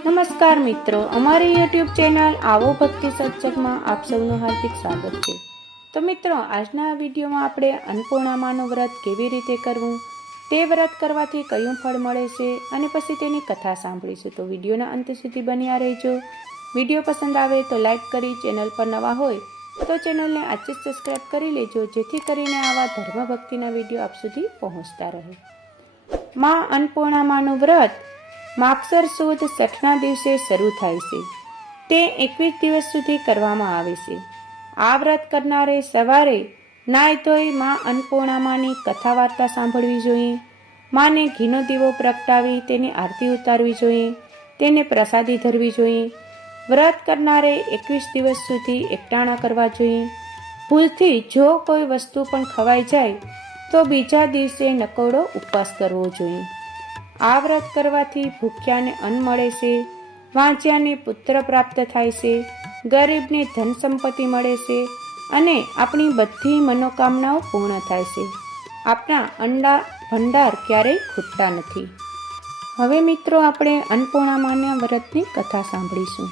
નમસ્કાર મિત્રો, અમારી યુટ્યુબ ચેનલ આવો ભક્તિ સત્સંગમાં આપ સૌનું હાર્દિક સ્વાગત છે। તો મિત્રો, આજના આ વિડીયોમાં આપણે અન્નપૂર્ણામાનું વ્રત કેવી રીતે કરવું, તે વ્રત કરવાથી કયું ફળ મળે છે અને પછી તેની કથા સાંભળીશું। તો વિડીયોના અંત સુધી બન્યા રહેજો। વિડીયો પસંદ આવે તો લાઈક કરી, ચેનલ પર નવા હોય તો ચેનલને આજે જ સબસ્ક્રાઈબ કરી લેજો, જેથી કરીને આવા ધર્મ ભક્તિના વિડીયો આપ સુધી પહોંચતા રહે। માં અન્નપૂર્ણામાનું વ્રત માગસર સુદ છઠના દિવસે શરૂ થાય છે। તે 21 દિવસ સુધી કરવામાં આવે છે। આ વ્રત કરનારે સવારે નાઈ ધોઈ માં અન્નપૂર્ણામાની કથા વાર્તા સાંભળવી જોઈએ। માને ઘીનો દીવો પ્રગટાવી તેની આરતી ઉતારવી જોઈએ। તેને પ્રસાદી ધરવી જોઈએ। વ્રત કરનારે 21 દિવસ સુધી એકટાણા કરવા જોઈએ। ભૂલથી જો કોઈ વસ્તુ પણ ખવાઈ જાય તો બીજા દિવસે નકોડો ઉપવાસ કરવો જોઈએ। આ વ્રત કરવાથી ભૂખ્યાને અન્ન મળે છે, વાંચ્યાને પુત્ર પ્રાપ્ત થાય છે, ગરીબને ધન સંપત્તિ મળે છે અને આપણી બધી મનોકામનાઓ પૂર્ણ થાય છે। આપણા અંડા ભંડાર ક્યારેય ખૂટતા નથી। હવે મિત્રો, આપણે અન્નપૂર્ણામાના વ્રતની કથા સાંભળીશું।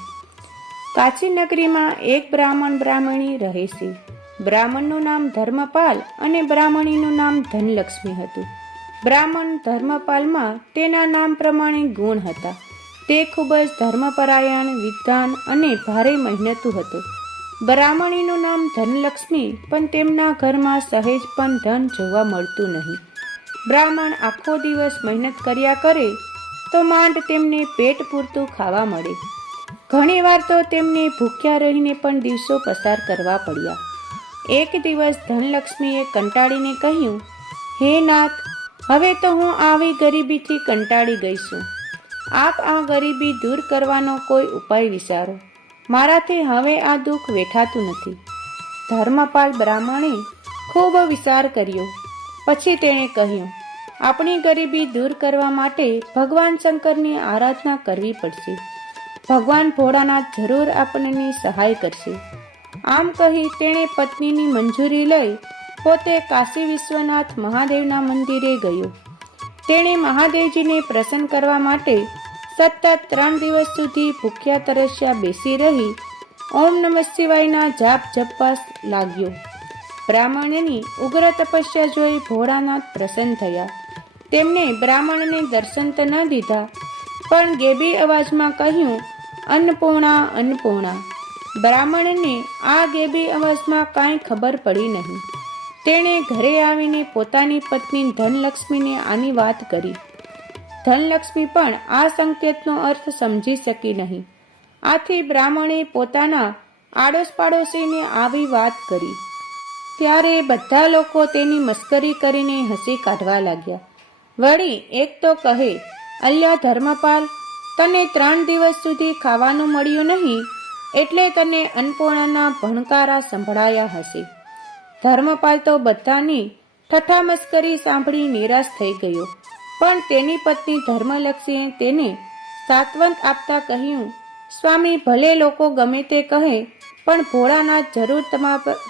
કાશી નગરીમાં એક બ્રાહ્મણી રહે છે। બ્રાહ્મણનું નામ ધર્મપાલ અને બ્રાહ્મણીનું નામ ધનલક્ષ્મી હતું। બ્રાહ્મણ ધર્મપાલમાં તેના નામ પ્રમાણે ગુણ હતા। તે ખૂબ જ ધર્મપરાયણ, વિદ્વાન અને ભારે મહેનતુ હતો। બ્રાહ્મણીનું નામ ધનલક્ષ્મી, પણ તેમના ઘરમાં સહેજ પણ ધન જોવા મળતું નહીં। બ્રાહ્મણ આખો દિવસ મહેનત કર્યા કરે તો માંડ તેમને પેટ પૂરતું ખાવા મળે। ઘણીવાર તો તેમને ભૂખ્યા રહીને પણ દિવસો પસાર કરવા પડ્યા। એક દિવસ ધનલક્ષ્મીએ કંટાળીને કહ્યું, હે નાથ, હવે તો હું આવી ગરીબીથી કંટાળી ગઈ છું। આપ આ ગરીબી દૂર કરવાનો કોઈ ઉપાય વિચારો। મારાથી હવે આ દુઃખ વેઠાતું નથી। ધર્મપાલ બ્રાહ્મણે ખૂબ વિચાર કર્યો। પછી તેણે કહ્યું, આપણી ગરીબી દૂર કરવા માટે ભગવાન શંકરની આરાધના કરવી પડશે। ભગવાન ભોળાનાથ જરૂર આપણને સહાય કરશે। આમ કહી તેણે પત્નીની મંજૂરી લઈ પોતે કાશી વિશ્વનાથ મહાદેવના મંદિરે ગયો। તેણે મહાદેવજીને પ્રસન્ન કરવા માટે સતત 3 દિવસ સુધી ભૂખ્યા તરસ્યા બેસી રહી ઓમ નમઃ શિવાયના જાપ જપવા લાગ્યો। બ્રાહ્મણની ઉગ્ર તપસ્યા જોઈ ભોળાનાથ પ્રસન્ન થયા। તેમણે બ્રાહ્મણને દર્શન તો ન દીધા, પણ ગેબી અવાજમાં કહ્યું, અન્નપૂર્ણા, અન્નપૂર્ણા। બ્રાહ્મણને આ ગેબી અવાજમાં કાંઈ ખબર પડી નહીં। તેણે ઘરે આવીને પોતાની પત્ની ધનલક્ષ્મીને આની વાત કરી। ધનલક્ષ્મી પણ આ સંકેતનો અર્થ સમજી શકી નહીં। આથી બ્રાહ્મણે પોતાના આડોશ પાડોશીને આવી વાત કરી। ત્યારે બધા લોકો તેની મસ્કરી કરીને હસી કાઢવા લાગ્યા। વળી એક તો કહે, અલ્યા ધર્મપાલ, તને 3 દિવસ સુધી ખાવાનું મળ્યું નહીં એટલે તને અન્નપૂર્ણાના ભણકારા સંભળાયા હશે। ધર્મપાલ તો બધાની ઠઠ્ઠા મસ્કરી સાંભળી નિરાશ થઈ ગયો, પણ તેની પત્ની ધર્મલક્ષ્મીએ તેને સાંત્વન આપતા કહ્યું, સ્વામી, ભલે લોકો ગમે તે કહે, પણ ભોળાનાથ જરૂર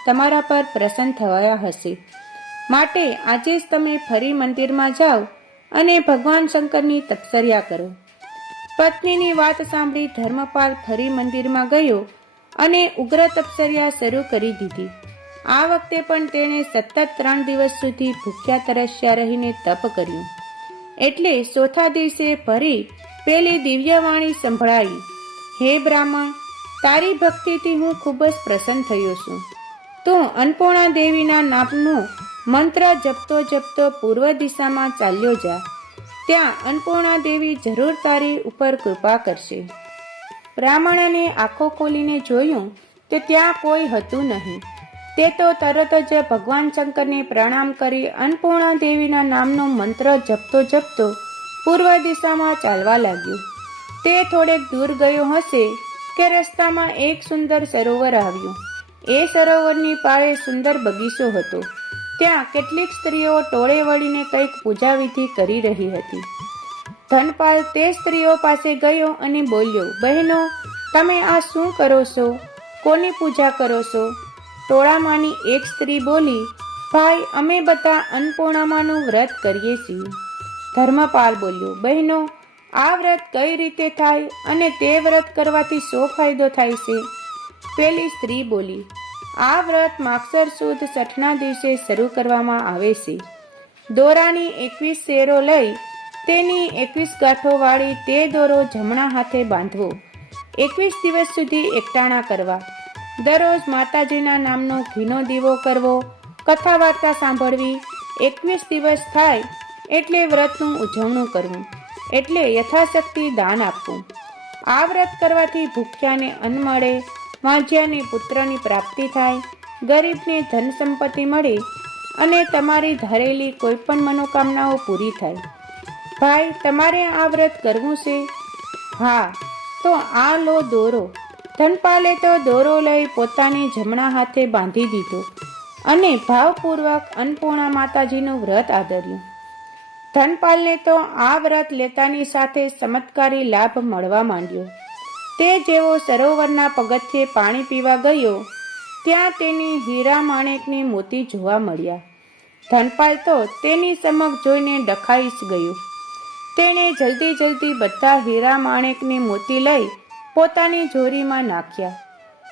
તમારા પર પ્રસન્ન થયા હશે। માટે આજે જ તમે ફરી મંદિરમાં જાઓ અને ભગવાન શંકરની તપસ્યા કરો। પત્નીની વાત સાંભળી ધર્મપાલ ફરી મંદિરમાં ગયો અને ઉગ્ર તપસ્યા શરૂ કરી દીધી। આ વખતે પણ તેણે સતત 3 દિવસ સુધી ભૂખ્યા તરસ્યા રહીને તપ કર્યું। એટલે ચોથા દિવસે ફરી પેલી દિવ્યવાણી સંભળાઈ, હે બ્રાહ્મણ, તારી ભક્તિથી હું ખૂબ જ પ્રસન્ન થયો છું। તું અન્નપૂર્ણા દેવીના નામનો મંત્ર જપતો જપતો પૂર્વ દિશામાં ચાલ્યો જા। ત્યાં અન્નપૂર્ણા દેવી જરૂર તારી ઉપર કૃપા કરશે। બ્રાહ્મણને આંખો ખોલીને જોયું તો ત્યાં કોઈ હતું નહીં। તે તો તરત જ ભગવાન શંકરને પ્રણામ કરી અન્નપૂર્ણા દેવીના નામનો મંત્ર જપતો જપતો પૂર્વ દિશામાં ચાલવા લાગ્યો। તે થોડેક દૂર ગયો હશે કે રસ્તામાં એક સુંદર સરોવર આવ્યું। એ સરોવરની પાળે સુંદર બગીચો હતો। ત્યાં કેટલીક સ્ત્રીઓ ટોળે વળીને કંઈક પૂજા વિધિ કરી રહી હતી। ધનપાલ તે સ્ત્રીઓ પાસે ગયો અને બોલ્યો, બહેનો, તમે આ શું કરો છો? કોની પૂજા કરો છો? ટોળામાંની એક સ્ત્રી બોલી, ભાઈ, અમે બધા અન્નપૂર્ણામાનું વ્રત કરીએ છીએ। ધર્મપાલ બોલ્યો, બહેનો, આ વ્રત કઈ રીતે થાય અને તે વ્રત કરવાથી શો ફાયદો થાય છે? પેલી સ્ત્રી બોલી, આ વ્રત માગસર સુદ છઠના દિવસે શરૂ કરવામાં આવે છે. દોરાની 21 શેરો લઈ તેની 21 ગાંઠો વાળી તે દોરો જમણા હાથે બાંધવો. 21 દિવસ સુધી એકટાણા કરવા. દરરોજ માતાજીના નામનો ઘીનો દીવો કરવો. કથા વાર્તા સાંભળવી. 21 દિવસ થાય એટલે વ્રતનું ઉજવણું કરવું, એટલે યથાશક્તિ દાન આપવું. આ વ્રત કરવાથી ભૂખ્યાને અન્ન મળે, વાંજ્યાને પુત્રની પ્રાપ્તિ થાય, ગરીબને ધન સંપત્તિ મળે અને તમારી ધારેલી કોઈ પણ મનોકામનાઓ પૂરી થાય. ભાઈ, તમારે આ વ્રત કરવું છે? હા, તો આ લો દોરો. ધનપાલે તો દોરો લઈ પોતાની જમણા હાથે બાંધી દીધો અને ભાવપૂર્વક અન્નપૂર્ણા માતાજીનું વ્રત આદર્યું. ધનપાલને તો આ વ્રત લેતાની સાથે ચમત્કારી લાભ મળવા માંડ્યો. તે જેવો સરોવરના પગથિયે પાણી પીવા ગયો ત્યાં તેને હીરા માણેકને મોતી જોવા મળ્યા. ધનપાલ તો તેની સમક્ષ જોઈને ડખાઈ ગયો. તેણે જલ્દી બધા હીરા માણેકને મોતી લઈ પોતાની જોરીમાં નાખ્યા.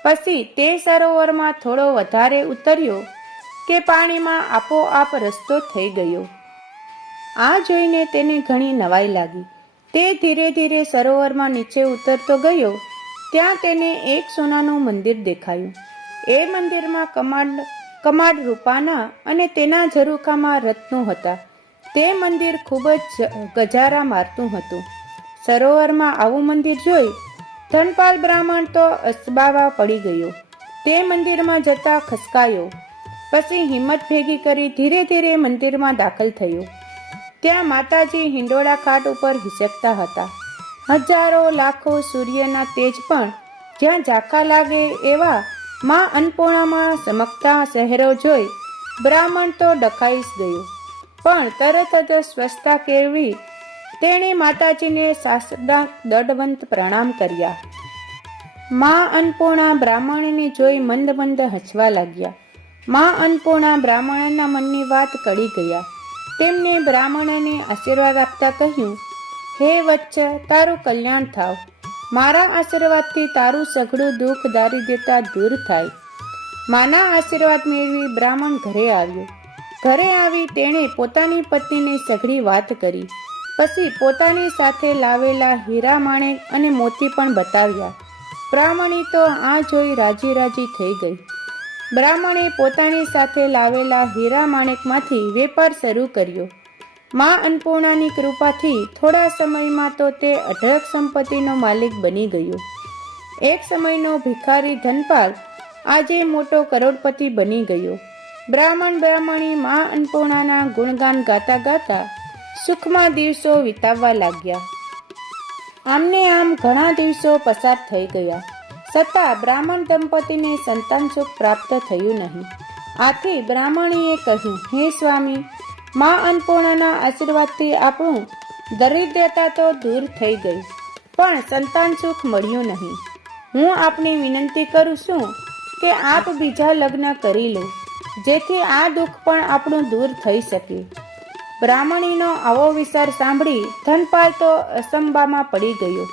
પછી તે સરોવરમાં થોડો વધારે ઉતર્યો કે પાણીમાં આપોઆપ રસ્તો થઈ ગયો. આ જોઈને તેને ઘણી નવાઈ લાગી. તે ધીરે ધીરે સરોવરમાં નીચે ઉતરતો ગયો ત્યાં તેને એક સોનાનું મંદિર દેખાયું. એ મંદિરમાં કમાડ રૂપાના અને તેના ઝરૂખામાં રત્નો હતા. તે મંદિર ખૂબ જ ગજારા મારતું હતું. સરોવરમાં આવું મંદિર જોઈ ધનપાલ બ્રાહ્મણ તો અસબાવા પડી ગયો. તે મંદિરમાં જતા ખસકાયો. પછી હિંમત ભેગી કરી ધીરે ધીરે મંદિરમાં દાખલ થયો. ત્યાં માતાજી હિંડોળા ખાટ ઉપર હિસકતા હતા. હજારો લાખો સૂર્યના તેજ પણ જ્યાં ઝાંખા લાગે એવા માં અન્નપૂર્ણામાં ચમકતા શહેરો જોઈ બ્રાહ્મણ તો ડખાઈ ગયો. પણ તરત જ સ્વસ્થતા કેળવી તેણે માતાજીને સાષ્ટાંગ દંડવત પ્રણામ કર્યા. માં અન્નપૂર્ણા બ્રાહ્મણને જોઈ મંદ મંદ હસવા લાગ્યા. માં અન્નપૂર્ણા બ્રાહ્મણના મનની વાત કળી ગયા. તેમને બ્રાહ્મણને આશીર્વાદ આપતા કહ્યું, હે વત્સ, તારું કલ્યાણ થાવ. મારા આશીર્વાદથી તારું સઘળું દુઃખ દારિદ્રતા દૂર થાય. માના આશીર્વાદ મેળવી બ્રાહ્મણ ઘરે આવ્યો. ઘરે આવી તેણે પોતાની પત્નીને સઘળી વાત કરી. પછી પોતાની સાથે લાવેલા હીરા માણેક અને મોતી પણ બતાવ્યા. બ્રાહ્મણી તો આ જોઈ રાજી રાજી થઈ ગઈ. બ્રાહ્મણે પોતાની સાથે લાવેલા હીરા માણેકમાંથી વેપાર શરૂ કર્યો. માં અન્નપૂર્ણાની કૃપાથી થોડા સમયમાં તો તે અઢળક સંપત્તિનો માલિક બની ગયો. એક સમયનો ભિખારી ધનપાલ આજે મોટો કરોડપતિ બની ગયો. બ્રાહ્મણી માં અન્નપૂર્ણાના ગુણગાન ગાતા ગાતા સુખમાં દિવસો વિતાવવા લાગ્યા. આમને આમ ઘણા દિવસો પસાર થઈ ગયા, છતાં બ્રાહ્મણ દંપતીને સંતાન સુખ પ્રાપ્ત થયું નહીં. આથી બ્રાહ્મણીએ કહ્યું, હે સ્વામી, માં અન્નપૂર્ણાના આશીર્વાદથી આપણું દરિદ્રતા તો દૂર થઈ ગઈ, પણ સંતાન સુખ મળ્યું નહીં. હું આપને વિનંતી કરું છું કે આપ બીજા લગ્ન કરી લો, જેથી આ દુઃખ પણ આપણું દૂર થઈ શકે. બ્રાહ્મણીનો આવો વિચાર સાંભળી ધનપાલ તો અસંબામાં પડી ગયો.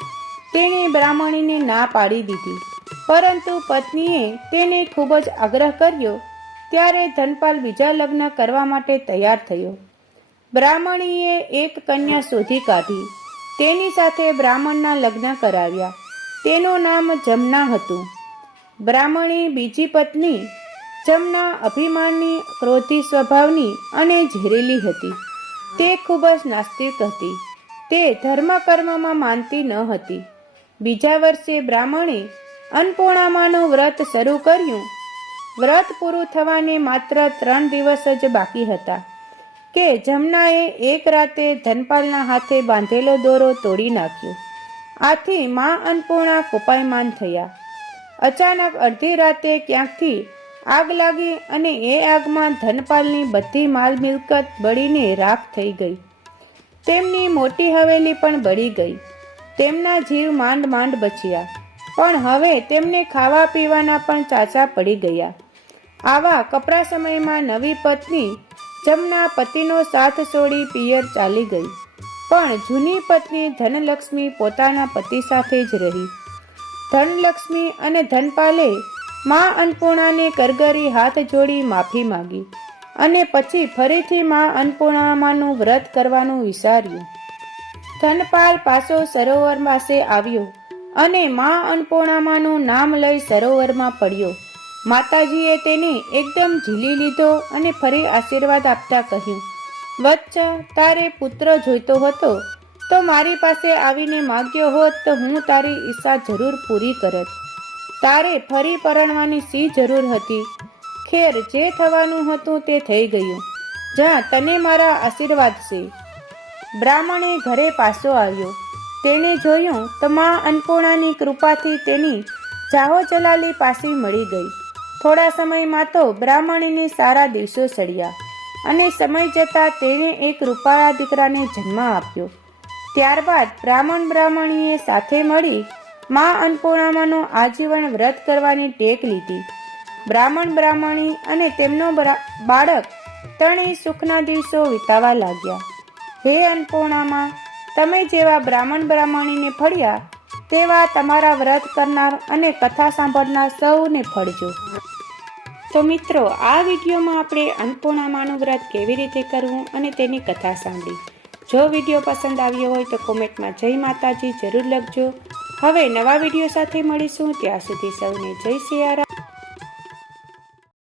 તેણે બ્રાહ્મણીને ના પાડી દીધી, પરંતુ પત્નીએ તેને ખૂબ જ આગ્રહ કર્યો ત્યારે ધનપાલ બીજા લગ્ન કરવા માટે તૈયાર થયો. બ્રાહ્મણીએ એક કન્યા શોધી કાઢી. તેની સાથે બ્રાહ્મણના લગ્ન કરાવ્યા. તેનું નામ જમના હતું. બ્રાહ્મણી બીજી પત્ની જમના અભિમાની, ક્રોધી સ્વભાવની અને ઝેરેલી હતી. તે ખૂબ જ નાસ્તિક હતી. તે ધર્મ કર્મમાં માનતી ન હતી. બીજા વર્ષે બ્રાહ્મણે અન્નપૂર્ણામાનું વ્રત શરૂ કર્યું. વ્રત પૂરું થવાને માત્ર 3 દિવસ જ બાકી હતા કે જમનાએ એક રાતે ધનપાલના હાથે બાંધેલો દોરો તોડી નાખ્યો. આથી માં અન્નપૂર્ણા કોપાયમાન થયા. અચાનક અડધી રાતે ક્યાંકથી આગ લાગી અને એ આગમાં ધનપાલની બધી માલ મિલકત બળીને રાખ થઈ ગઈ. તેમની મોટી હવેલી પણ બળી ગઈ. તેમના જીવ માંડ માંડ બચ્યા, પણ હવે તેમને ખાવા પીવાના પણ ચાચા પડી ગયા. આવા કપરા સમયમાં નવી પત્ની જમના પતિનો સાથ છોડી પિયર ચાલી ગઈ. પણ જૂની પત્ની ધનલક્ષ્મી પોતાના પતિ સાથે જ રહી. ધનલક્ષ્મી અને ધનપાલે માં અન્નપૂર્ણાને કરગરી હાથ જોડી માફી માંગી અને પછી ફરીથી માં અન્નપૂર્ણામાનું વ્રત કરવાનું વિચાર્યું. ધનપાલ પાછો સરોવર પાસે આવ્યો અને માં અન્નપૂર્ણામાનું નામ લઈ સરોવરમાં પડ્યો. માતાજીએ તેને એકદમ ઝીલી લીધો અને ફરી આશીર્વાદ આપતા કહ્યું, વત્સ, તારે પુત્ર જોઈતો હતો તો મારી પાસે આવીને માગ્યો હોત તો હું તારી ઈચ્છા જરૂર પૂરી કરત. તારે ફરી પરણવાની શી જરૂર હતી? ખેર, જે થવાનું હતું તે થઈ ગયું. જા, તને મારા આશીર્વાદ છે. બ્રાહ્મણે ઘરે પાછો આવ્યો. તેણે જોયું તો માં અન્નપૂર્ણાની કૃપાથી તેની જાહો જલાલી પાછી મળી ગઈ. થોડા સમયમાં તો બ્રાહ્મણીને સારા દિવસો ચડ્યા અને સમય જતાં તેણે એક રૂપાળા દીકરાને જન્મ આપ્યો. ત્યારબાદ બ્રાહ્મણીએ સાથે મળી માં અન્નપૂર્ણામાનો આજીવન વ્રત કરવાની ટેક લીધી. બ્રાહ્મણી અને તેમનો બાળક ત્રણેય સુખના દિવસો વિતાવા લાગ્યા. હે અન્નપૂર્ણામા, તમે જેવા બ્રાહ્મણીને ફળ્યા તેવા તમારા વ્રત કરનાર અને કથા સાંભળનાર સૌને ફળજો. તો મિત્રો, આ વિડીયોમાં આપણે અન્નપૂર્ણામાનું વ્રત કેવી રીતે કરવું અને તેની કથા સાંભળી. જો વિડીયો પસંદ આવ્યો હોય તો કોમેન્ટમાં જય માતાજી જરૂર લખજો. હવે નવા વિડીયો સાથે મળીશું. ત્યાં સુધી સૌને જય સિયારામ.